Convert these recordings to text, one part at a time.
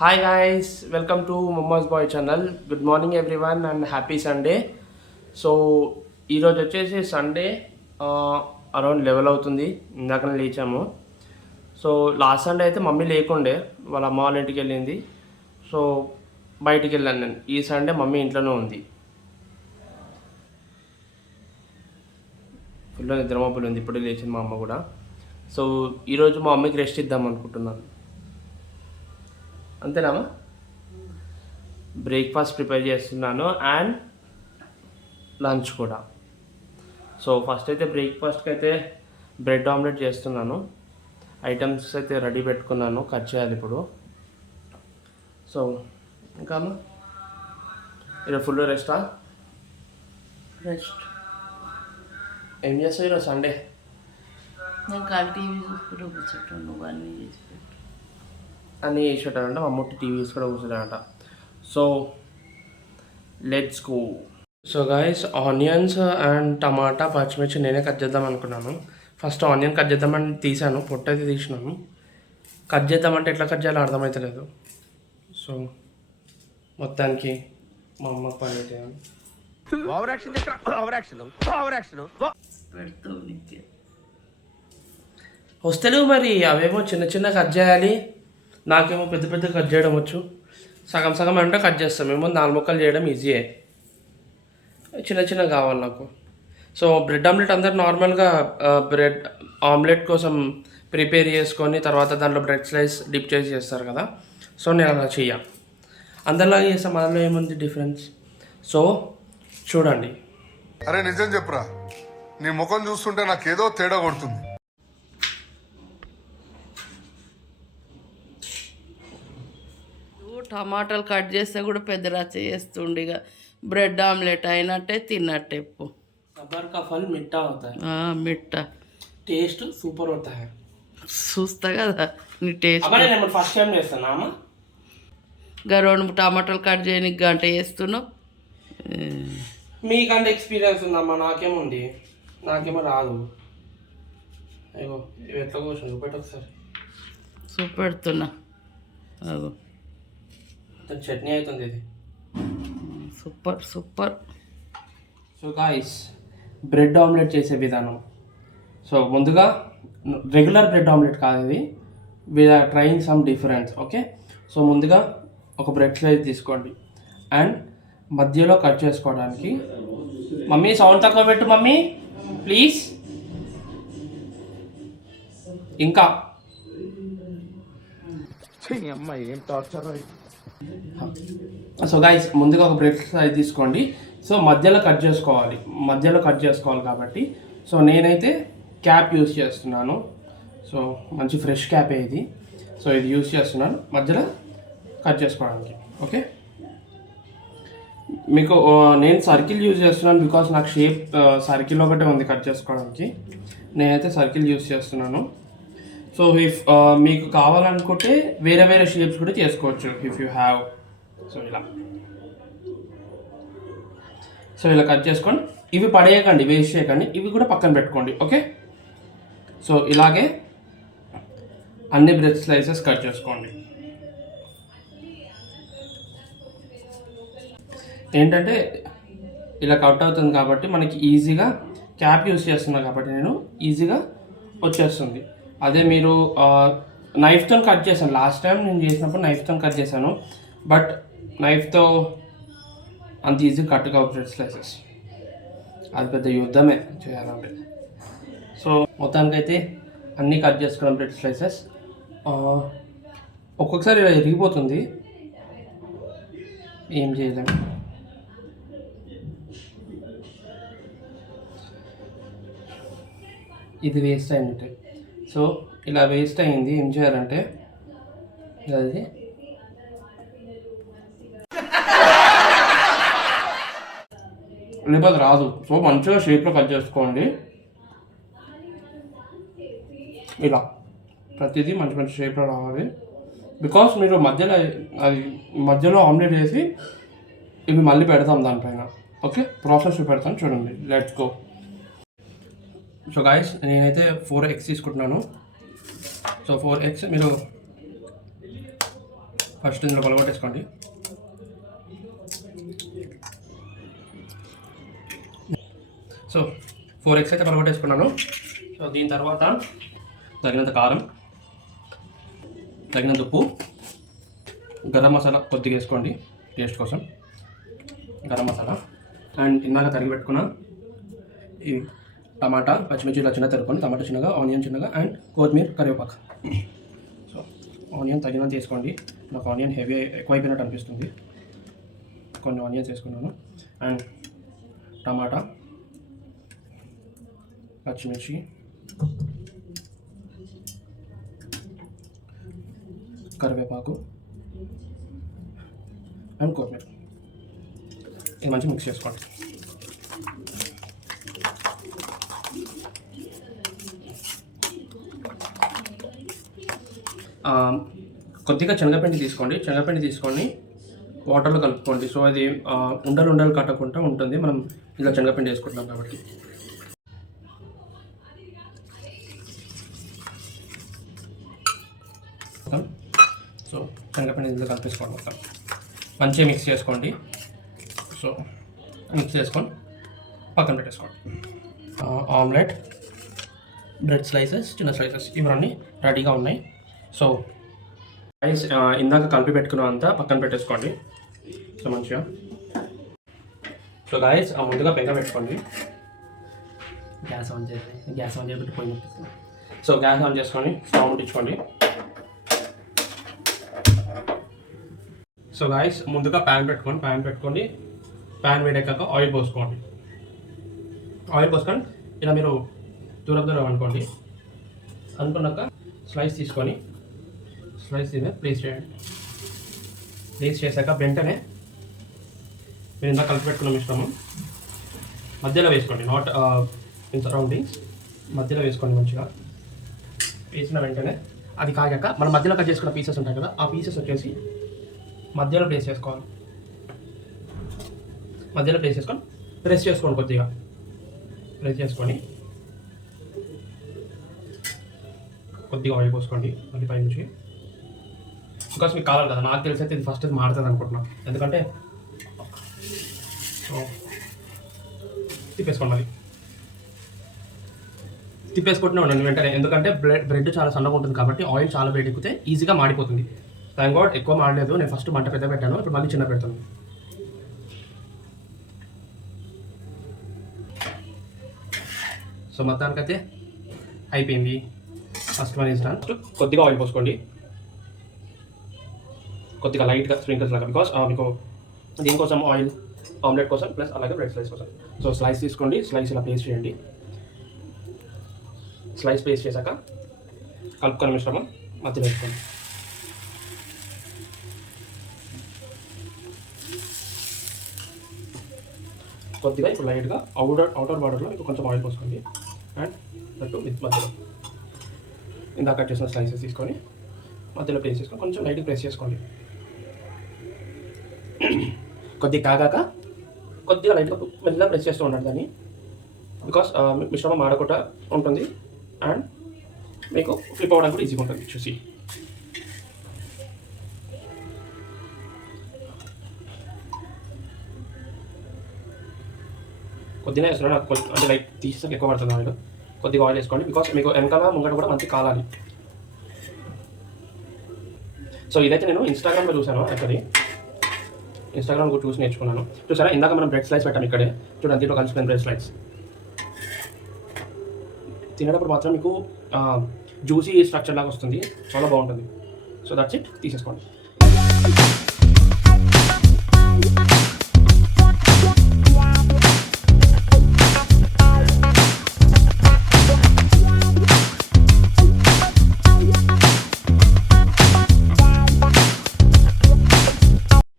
Hi guys, welcome to Mama's Boy channel. Good morning everyone and happy Sunday. So ఈరోజు వచ్చేసి Sunday around 11 అవుతుంది. ఇందాకనే లేచాము. So last Sunday అయితే mummy లేకుండే, వాళ్ళ అమ్మ వాళ్ళ ఇంటికి వెళ్ళింది. సో బయటికి వెళ్ళాను నేను. ఈ సండే మమ్మీ ఇంట్లోనే ఉంది. ఫుల్ నిద్రమబ్బులు ఉంది, ఇప్పుడు లేచింది మా అమ్మ కూడా. సో ఈరోజు మా మమ్మీకి రెస్ట్ ఇద్దాం అనుకుంటున్నాను. అంతేనామా? బ్రేక్ఫాస్ట్ ప్రిపేర్ చేస్తున్నాను అండ్ లంచ్ కూడా. సో ఫస్ట్ అయితే బ్రేక్ఫాస్ట్కి అయితే బ్రెడ్ ఆమ్లెట్ చేస్తున్నాను. ఐటమ్స్ అయితే రెడీ పెట్టుకున్నాను, కట్ చేయాలి ఇప్పుడు. సో ఇంకా ఈరోజు ఫుల్ రెస్టా? రెస్ట్ ఏం చేస్తావు ఈరోజు సండే? నేను కాల్ టీవీ చూసుకుంటూ కూర్చుంటాను, నువ్వు అన్నీ చేసి పెట్టు. అన్నీ చేసేటారంట, మా అమ్మ టీవీస్ కూడా కూర్చుంటారంట. So let's go. So guys, onions and tomato పచ్చిమిర్చి నేనే కట్ చేద్దాం అనుకున్నాను. ఫస్ట్ ఆనియన్ కట్ చేద్దామని తీసాను, పొట్టు అయితే తీసినాను. కట్ చేద్దామంటే ఎట్లా కట్ చేయాలో అర్థమవుతలేదు. సో మొత్తానికి మా అమ్మకి పని చేయాలి. పెడతావు నీకే వస్తలేవు మరి, అవేమో చిన్న చిన్న కట్ చేయాలి, నాకేమో పెద్ద పెద్ద కట్ చేయడం వచ్చు. సగం సగం అంటే కట్ చేస్తాం, ఏమో 4 ముక్కలు చేయడం ఈజీయే, చిన్న చిన్న కావాలి నాకు. సో బ్రెడ్ ఆమ్లెట్ అందరు నార్మల్గా బ్రెడ్ ఆమ్లెట్ కోసం ప్రిపేర్ చేసుకొని తర్వాత దాంట్లో బ్రెడ్ స్లైస్ డిప్ చేసి చేస్తారు కదా. సో నేను అలా చెయ్య, అందరిలాగా చేస్తాం, అందులో ఏముంది డిఫరెన్స్. సో చూడండి. అరే నిజం చెప్పురా, నీ ముఖం చూస్తుంటే నాకేదో తేడా కొడుతుంది. టమాటాలు కట్ చేస్తే కూడా పెద్ద రచ్చ చేస్తుండే. ఇక బ్రెడ్ ఆమ్లెట్ అయినట్టే తిన్నట్టే ఎప్పు. सबर का फल मीठा होता है, మిట్ట टेस्ट सूपर होता है. చూస్తా కదా నీ టేస్ట్. అమ్మ నేను ఫస్ట్ టైం చేస్తానా అమ్మ? ఇంకా 2 టమాటాలు కట్ చేయడానికి గంట చేస్తున్నావు. మీకంటే ఎక్స్పీరియన్స్ ఉందమ్మా, నాకేముంది, నాకేమో రాదు. అయ్యో ఇవి ఎట్లా కూర్చొని చూపెట్టు ఒకసారి. చూపెడుతున్నా అగో, చట్నీ అవుతుంది ఇది. Super super. So guys, bread omelette చేసే విధానం. సో ముందుగా రెగ్యులర్ బ్రెడ్ ఆమ్లెట్ కాదు ఇది, we're trying some difference. Okay, so ముందుగా ఒక బ్రెడ్ స్లైస్ తీసుకోండి అండ్ మధ్యలో కట్ చేసుకోవడానికి. మమ్మీ సౌండ్ తక్కువ పెట్టు మమ్మీ ప్లీజ్. ఇంకా సో గైస్, ముందుగా ఒక బ్రెడ్ స్లైస్ తీసుకోండి. సో మధ్యలో కట్ చేసుకోవాలి కాబట్టి సో నేనైతే క్యాప్ యూస్ చేస్తున్నాను. సో మంచి ఫ్రెష్ క్యాప్ ఇది. సో ఇది యూస్ చేస్తున్నాను మధ్యలో కట్ చేసుకోవడానికి. ఓకే, మీకు నేను సర్కిల్ యూజ్ చేస్తున్నాను బికాస్ నాకు షేప్ సర్కిల్ ఒకటే ఉంది కట్ చేసుకోవడానికి. నేనైతే సర్కిల్ యూజ్ చేస్తున్నాను. సో ఇఫ్ మీకు కావాలనుకుంటే వేరే వేరే షేప్స్ కూడా చేసుకోవచ్చు ఇఫ్ యూ హ్యావ్. సో ఇలా కట్ చేసుకోండి. ఇవి పడేయకండి, వేస్ట్ చేయకండి, ఇవి కూడా పక్కన పెట్టుకోండి. ఓకే, సో ఇలాగే అన్ని బ్రెడ్ స్లైసెస్ కట్ చేసుకోండి. ఏంటంటే ఇలా కట్ అవుతుంది కాబట్టి మనకి ఈజీగా, క్యాప్ యూస్ చేస్తున్నా కాబట్టి నేను ఈజీగా వచ్చేస్తుంది. అదే మీరు నైఫ్తో కట్ చేశాను, లాస్ట్ టైం నేను చేసినప్పుడు నైఫ్తో కట్ చేశాను, బట్ నైఫ్తో అంత ఈజీ కట్ కావు బ్రెడ్ స్లైసెస్. అది పెద్ద యుద్ధమే చేయాలంటే. సో మొత్తానికైతే అన్నీ కట్ చేసుకోవడం బ్రెడ్ స్లైసెస్. ఒక్కొక్కసారి ఇలా ఇరిగిపోతుంది, ఏం చేయలేము. ఇది వేస్ట్ అయినట్టే. సో ఇలా వేస్ట్ అయింది, ఏం చేయాలంటే అది లేకపోతే రాదు. సో మంచిగా షేప్లో కట్ చేసుకోండి. ఇలా ప్రతిదీ మంచి మంచి షేప్లో రావాలి. బికాస్ మీరు మధ్యలో ఆమ్లెట్ వేసి ఇవి మళ్ళీ పెడతాం దానిపైన. ఓకే, ప్రాసెస్ పెడతాను చూడండి. Let's go. సో గాయస్, నేనైతే 4 eggs తీసుకుంటున్నాను. సో 4 eggs మీరు ఫస్ట్ ఇందులో పలగొట్టేసుకోండి. సో 4 eggs అయితే పలగొట్టేసుకున్నాను. సో దీని తర్వాత తగినంత కారం, తగినంత ఉప్పు, గరం మసాలా కొద్దిగా వేసుకోండి టేస్ట్ కోసం, గరం మసాలా. అండ్ ఇందాక తరిగి పెట్టుకున్న ఈ టమాటా, పచ్చిమిర్చి ఇలా చిన్న తరుపుకొని, టమాటా చిన్నగా, ఆనియన్ చిన్నగా, అండ్ కొత్తిమీర, కరివేపాకు. సో ఆనియన్ తగినంత వేసుకోండి. నాకు ఆనియన్ హెవీ ఎక్కువైపోయినట్టు అనిపిస్తుంది, కొన్ని ఆనియన్స్ వేసుకున్నాను. అండ్ టమాటా, పచ్చిమిర్చి, కరివేపాకు అండ్ కొత్తిమీర. ఇది మంచిగా మిక్స్ చేసుకోండి. కొద్దిగా శనగపిండి తీసుకోండి. శనగపిండి తీసుకొని వాటర్లో కలుపుకోండి. సో అది ఉండలు కట్టకుండా ఉంటుంది, మనం ఇలా శనగపిండి వేసుకుంటున్నాం కాబట్టి. సో శనగపిండి ఇందులో కలిపేసుకోండి మొత్తం, మంచిగా మిక్స్ చేసుకోండి. సో మిక్స్ చేసుకొని పక్కన పెట్టేసుకోండి. ఆమ్లెట్, బ్రెడ్ స్లైసెస్, చిన్న స్లైసెస్ ఇవన్నీ రెడీగా ఉన్నాయి. సో రైస్ ఇందాక కలిపి పెట్టుకున్నంతా పక్కన పెట్టేసుకోండి. సో మంచిగా. సో గాయస్ ముందుగా పెంక పెట్టుకోండి. గ్యాస్ ఆన్ చేయబెట్టి పోయి ముట్టిస్తాను. సో గ్యాస్ ఆన్ చేసుకొని స్టవ్ ముట్టించుకోండి. సో గాయస్ ముందుగా ప్యాన్ పెట్టుకోండి. ప్యాన్ వేడెక్కాక ఆయిల్ పోసుకోండి. ఆయిల్ పోసుకొని ఇలా మీరు దూరం అనుకోండి. అనుకున్నాక స్లైస్ తీసుకొని స్లైస్ మీద ప్లేస్ చేయండి. ప్లేస్ చేశాక వెంటనే మీరు ఇందాక కలిపి పెట్టుకున్న మిశ్రమం మధ్యలో వేసుకోండి. నాట్ ఇన్ సరౌండింగ్స్, మధ్యలో వేసుకోండి. మంచిగా వేసిన వెంటనే అది కాగాక మనం మధ్యలో కట్ చేసుకున్న పీసెస్ ఉంటాయి కదా, ఆ పీసెస్ వచ్చేసి మధ్యలో ప్లేస్ చేసుకోవాలి. మధ్యలో ప్లేస్ చేసుకొని ప్రెస్ చేసుకోండి. కొద్దిగా ప్రెస్ చేసుకొని కొద్దిగా ఆయిల్ పోసుకోండి మళ్ళీ పై నుంచి. బికాస్ మీకు కావాలి కదా, నాకు తెలిసి అయితే ఇది ఫస్ట్ మారుతుంది అనుకుంటున్నాను. ఎందుకంటే తిప్పేసుకోండి, మళ్ళీ తిప్పేసుకుంటూనే ఉండండి వెంటనే. ఎందుకంటే బ్రెడ్ చాలా సన్నగా ఉంటుంది కాబట్టి ఆయిల్ చాలా వేడెక్కితే ఈజీగా మాడిపోతుంది. థ్యాంక్ గాడ్ ఎక్కువ మాడలేదు. నేను ఫస్ట్ మంట పెద్ద పెట్టాను, ఇప్పుడు మళ్ళీ చిన్న పెడతాను. సో మొత్తానికైతే అయిపోయింది. First one is done. కొద్దిగా ఆయిల్ పోసుకోండి, కొద్దిగా లైట్గా స్ప్రింకిల్స్ లాగా. బికాస్ మీకు దీనికోసం ఆయిల్, ఆమ్లెట్ కోసం ప్లస్ అలాగే బ్రెడ్ స్లైస్ కోసం. సో స్లైస్ తీసుకోండి, స్లైస్ ఇలా పేస్ట్ చేయండి. స్లైస్ పేస్ట్ చేశాక కలుపుకొని మిశ్రమం మధ్యలో వేసుకోండి. కొద్దిగా ఇప్పుడు లైట్గా అవుటర్ బార్డర్లో మీకు కొంచెం ఆయిల్ పోసుకోండి. అండ్ దట్టు విత్ మధ్యలో ఇందాక కట్ చేసిన స్లైసెస్ తీసుకొని మధ్యలో ప్లేస్ చేసుకొని కొంచెం లైట్గా ప్రెస్ చేసుకోండి. కొద్దిగా కాగాక కొద్దిగా లైట్గా మెల్లగా ప్రెస్ చేస్తూ ఉండండి దాన్ని. బికాస్ మిశ్రమం ఆడకుండా ఉంటుంది అండ్ మీకు ఫ్లిప్ అవ్వడానికి కూడా ఈజీగా ఉంటుంది చూసి. కొద్దిగా వేస్తున్నాను, నాకు అంటే లైట్ తీసేసాక ఎక్కువ పడుతుంది ఆయిల్. కొద్దిగా ఆయిల్ వేసుకోండి బికాస్ మీకు వెనకాల ముంగట కూడా మంచి కాలాలి. సో ఇదైతే నేను ఇన్స్టాగ్రామ్లో చూసాను. యాక్చువల్లీ ఇన్స్టాగ్రామ్ కూడా చూసి నేర్చుకున్నాను. చూసారా ఇందాక మనం బ్రెడ్ స్లైస్ పెట్టాం ఇక్కడే, చూడండి దీంట్లో కలిసిపోయిన బ్రెడ్ స్లైస్. తినేటప్పుడు మాత్రం మీకు జ్యూసీ స్ట్రక్చర్ లాగా వస్తుంది, చాలా బాగుంటుంది. సో దట్స్ ఇట్, తీసేసుకోండి.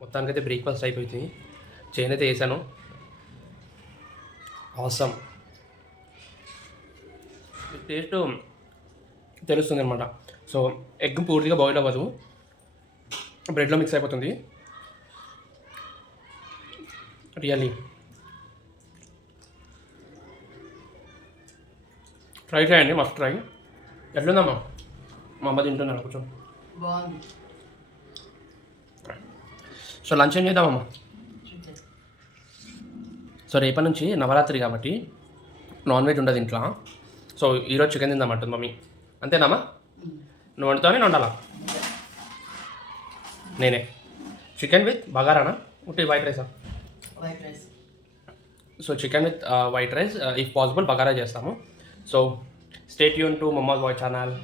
మొత్తానికైతే బ్రేక్ఫాస్ట్ అయిపోయింది. చైన్ అయితే వేసాను. అవసరం టేస్ట్ తెలుస్తుంది అనమాట. సో ఎగ్ పూర్తిగా బాయిల్ అవ్వదు, బ్రెడ్లో మిక్స్ అయిపోతుంది. రియల్లీ ట్రై చేయండి, మస్ట్ ట్రై. ఎట్లుందమ్మా? మా అమ్మ తింటున్నాను కొంచెం బాగుంది. సో లంచ్ ఏం చేద్దామమ్మా? సో రేపటి నుంచి నవరాత్రి కాబట్టి నాన్ వెజ్ ఉండదు ఇంట్లో. సో ఈరోజు చికెన్ తిందామంటుంది మమ్మీ. అంతేనామా? నువ్వు వండుతావు, నేను వండాలా? నేనే. చికెన్ విత్ బగారానా ఒకటి వైట్ రైసా? White rice. So chicken with white rice, if possible bagara చేస్తాము. So stay tune to mamma's boy channel.